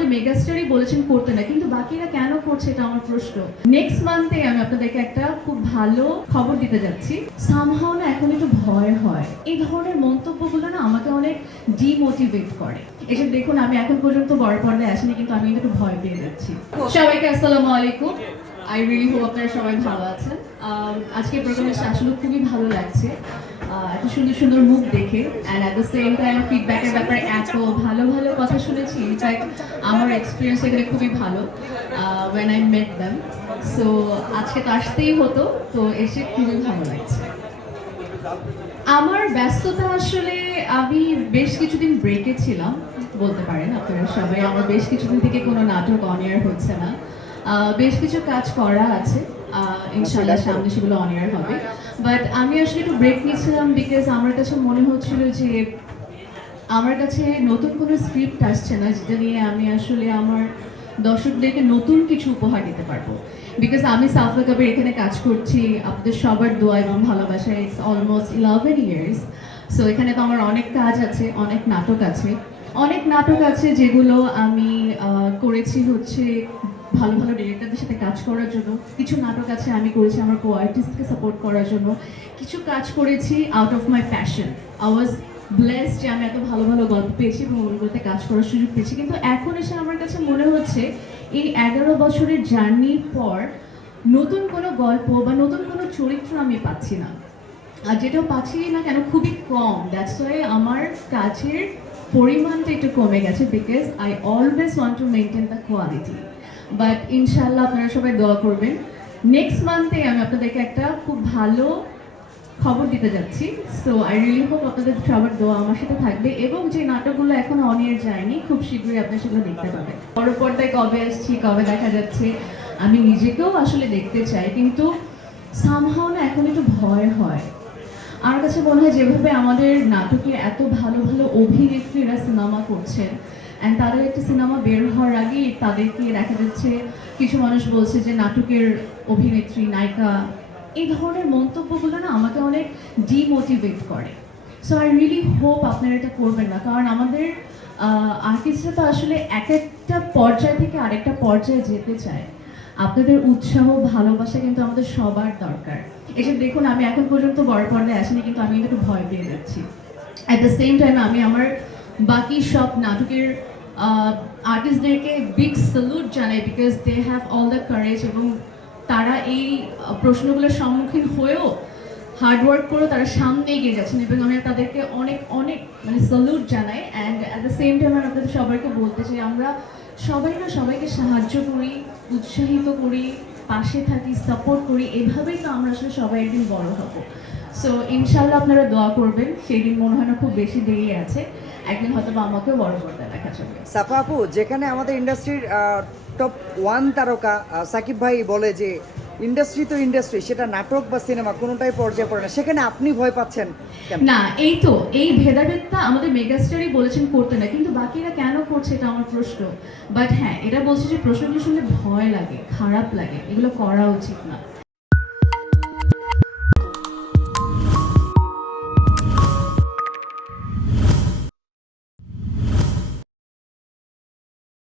আমাদের মেগাস্টারই বলেছেন করতে না, কিন্তু বাকিরা কেন করছে এটা আমার প্রশ্ন। নেক্সট মান্থে আমি আপনাদেরকে একটা খুব ভালো খবর দিতে যাচ্ছি। সামহাও না এখন একটু ভয় হয়, এই ধরনের মন্তব্যগুলো না আমাকে অনেক ডিমোটিভেট করে। এসব দেখুন, আমি এখন পর্যন্ত বড় পর্দায় আসিনি, কিন্তু আমি একটু ভয় পেয়ে যাচ্ছি। সবাইকে আসসালামু আলাইকুম। আই রিয়েলি হোপ আপনারা সবাই ভালো আছেন। আজকের প্রোগ্রামে আসলে খুবই ভালো লাগছে, এত সুন্দর সুন্দর মুখ দেখে, and at the same time ফিডব্যাকের ব্যাপারে এত ভালো ভালো কথা শুনেছি। ইনফ্যাক্ট আমার এক্সপিরিয়েন্স এখানে খুবই ভালো when I met them. So আজকে তো আসতেই হতো, তো এসে খুবই ভালো লাগছে। আমার ব্যস্ততা আসলে, আমি বেশ কিছুদিন ব্রেকে ছিলাম বলতে পারেন আপনারা সবাই। আমার বেশ কিছুদিন থেকে কোনো নাটক অন এয়ার হচ্ছে না। বেশ কিছু কাজ করা আছে, ইনশাআল্লাহ সামনে সেগুলো অন এয়ার হবে। বাট আমি আসলে একটু ব্রেক নিয়েছিলাম বিকজ আমার কাছে মনে হচ্ছিল যে আমার কাছে নতুন কোনো স্ক্রিপ্ট আসছে না যেটা নিয়ে আমি আসলে আমার দর্শকদেরকে নতুন কিছু উপহার দিতে পারবো। বিকজ আমি সাফা কাপের এখানে কাজ করছি আপনাদের সবার দোয়া এবং ভালোবাসা, ইটস অলমোস্ট 11 ইয়ার্স। সো এখানে তো আমার অনেক কাজ আছে, অনেক নাটক আছে যেগুলো আমি করেছি হচ্ছে ভালো ভালো ডিরেক্টরদের সাথে কাজ করার জন্য। কিছু নাটক আছে আমি করেছি আমার কো আর্টিস্টকে সাপোর্ট করার জন্য। কিছু কাজ করেছি out of my passion. I was blessed যে আমি এত ভালো ভালো গল্প পেয়েছি এবং ওগুলোতে কাজ করার সুযোগ পেয়েছি। কিন্তু এখন এসে আমার কাছে মনে হচ্ছে এই 11 বছরের জার্নির পর নতুন কোনো গল্প বা নতুন কোনো চরিত্র আমি পাচ্ছি না। আর যেটাও পাচ্ছি না কেন, খুবই কম। দ্যাটস ওয়াই আমার কাজের পরিমাণটা একটু কমে গেছে, because I always want to maintain the quality. But ইনশাআল্লাহ আপনারা সবাই দোয়া করবেন। নেক্সট মান্থে আমি আপনাদেরকে একটা খুব ভালো খবর দিতে যাচ্ছি। সো আই রিয়েলি হোপ আপনাদের সবার দোয়া আমার সাথে থাকবে, এবং যে নাটকগুলো এখনো অন এয়ার যায়নি খুব শীঘ্রই আপনারা সেগুলো দেখতে পাবেন। বড় পর্দায় কবে আসছি, কবে দেখা যাচ্ছে, আমি নিজেকেও আসলে দেখতে চাই, কিন্তু সামহাও না এখন একটু ভয় হয়। আমার কাছে মনে হয় যেভাবে আমাদের নাটকে এত ভালো ভালো অভিনেত্রীরা সিনেমা করছেন, অ্যান্ড তাদের একটা সিনেমা বের হওয়ার আগেই তাদেরকে দেখা যাচ্ছে কিছু মানুষ বলছে যে নাটকের অভিনেত্রী, নায়িকা, এই ধরনের মন্তব্যগুলো না আমাকে অনেক ডিমোটিভেট করে। সো আই রিয়েলি হোপ আপনারা এটা করবেন না, কারণ আমাদের আর্টিস্টরা তো আসলে এক একটা পর্যায় থেকে আরেকটা পর্যায়ে যেতে চায়। আপনাদের উৎসাহ, ভালোবাসা কিন্তু আমাদের সবার দরকার। এসব দেখুন, আমি এখন পর্যন্ত বড় পর্দায় আসিনি, কিন্তু আমি একটু ভয় পেয়ে যাচ্ছি। অ্যাট দ্য সেম টাইম আমি আমার বাকি সব নাটকের আর্টিস্টদেরকে বিগ স্যালুট জানাই, because they have all the courage, এবং তারা এই প্রশ্নগুলোর সম্মুখীন হয়েও হার্ডওয়ার্ক করে তারা সামনে এগিয়ে যাচ্ছেন, এবং আমি তাদেরকে অনেক অনেক মানে স্যালুট জানাই। And at the same time আমি আপনাদের সবাইকে বলতে চাই, আমরা সবাই না সবাইকে সাহায্য করি, উৎসাহিত করি, পাশে থাকি, সাপোর্ট করি, এভাবেই তো আমরা আসলে সবাই একদিন বড় হব। সো ইনশাল্লাহ আপনারা দোয়া করবেন, সেই দিন মনে হয় না খুব বেশি দেরি আছে, একদিন হয়তো বা আমাকেও বড় পর্দায় দেখা যাবে। সাফা আপু, যেখানে আমাদের ইন্ডাস্ট্রির টপ 1 তারকা সাকিব ভাই বলে যে ইন্ডাস্ট্রি তো ইন্ডাস্ট্রি, সেটা নাটক বা সিনেমা কোনোটাই পর্যায়ে পড়ে না, সেখানে আপনি ভয় পাচ্ছেন কেন? না, এই তো এই ভেদাভেদটা আমাদের মেগাস্টারই বলেছেন করতে না, কিন্তু বাকিরা কেন করছে এটা আমার প্রশ্ন। বাট হ্যাঁ, এটা বলছে যে প্রশ্নগুলো শুনলে ভয় লাগে, খারাপ লাগে, এগুলো করা উচিত না।